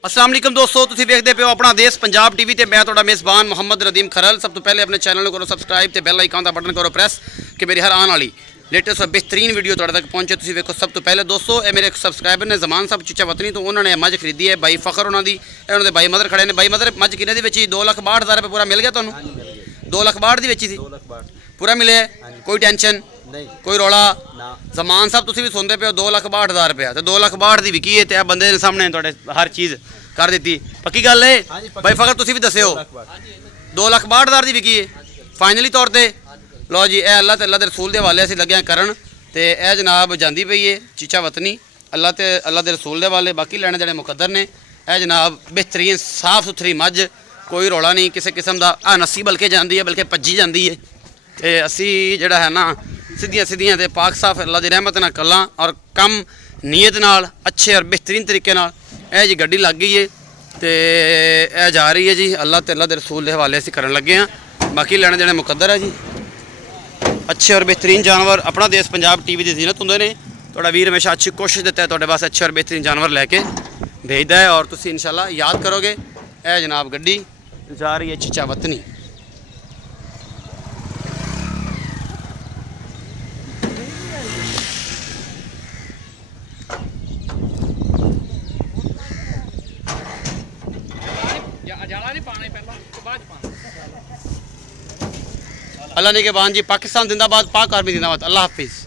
अस्सलाम वालेकुम दोस्तों, तुसीं वेखदे पे हो अपना देश पंजाब टीवी ते मैं तुहाडा मेज़बान मोहम्मद रदीम खरल। सब तो पहले अपने चैनल को करो सब्सक्राइब ते बेल आइकन का बटन करो प्रेस कि मेरी हर आने वाली लेटेस्ट और बेहतरीन वीडियो तुहाडे तक पहुंचे। तुसीं वेखो सब तो पहले दोस्तों, ये मेरे एक सबसक्राइबर ने जमान साहब चीचा वतनी तो उन्होंने मझ खरीदी है भाई फखर उन्होंने उन्होंने भाई मदर खड़े ने। भाई मदर मझ किन्ने दी बेची? 2,62,000 रुपये पूरा मिल गया तुहानू? 2,62,000 दी बेची थी, पूरा मिले? कोई टेंशन नहीं, कोई रौला? जमान साहब तुसीं भी सुनते पे हो 2,62,000 रुपया तो 2,62,000 दी विकी है तो बंदे सामने तुहाडे हर चीज़ कर दी। पक्की गल है भाई फखर, तुसीं भी दस्यो 2,62,000 दी विकी है फाइनली तौर पर। लो जी, ए अल्लाह ते अल्लाह दे रसूल दे हवाले असीं लगे करन ते ए जनाब जांदी पई है चीचा वतनी अल्लाह ते अल्लाह दे रसूल दे हवाले। बाकी लैने जेह्ड़े मुकद्दर ने ए जनाब बेहतरीन साफ सुथरी मझ, कोई रौला नहीं किसी किस्म का। नस्सी बल्कि जाती है बल्कि भज्जी जाती है तो असी जोड़ा है ना सीधियां सीधियां ते पाक साफ अल्लाह की रहमत नाल कल्लां और कम नीयत नाल अच्छे और बेहतरीन तरीके नाल ए जी गड्डी लग गई है तो यह जा रही है जी अल्लाह ते अल्लाह के रसूल के हवाले असीं करन लगे हैं। बाकी लैने देने मुकद्दर है जी। अच्छे और बेहतरीन जानवर अपना देश पंजाब टीवी की जीनत होंदे ने। तुहाडा वीर हमेशा अच्छी कोशिश देता है तुहाडे वास्ते अच्छे और बेहतरीन जानवर लैके भेजदा है और तुसीं इंशाल्लाह याद करोगे। ए जनाब गड्डी जा रही है चीचा वतनी। अल्लाह ने के बान जी, पाकिस्तान जिंदाबाद, पाक आर्मी जिंदाबाद। अल्लाह हाफिज़।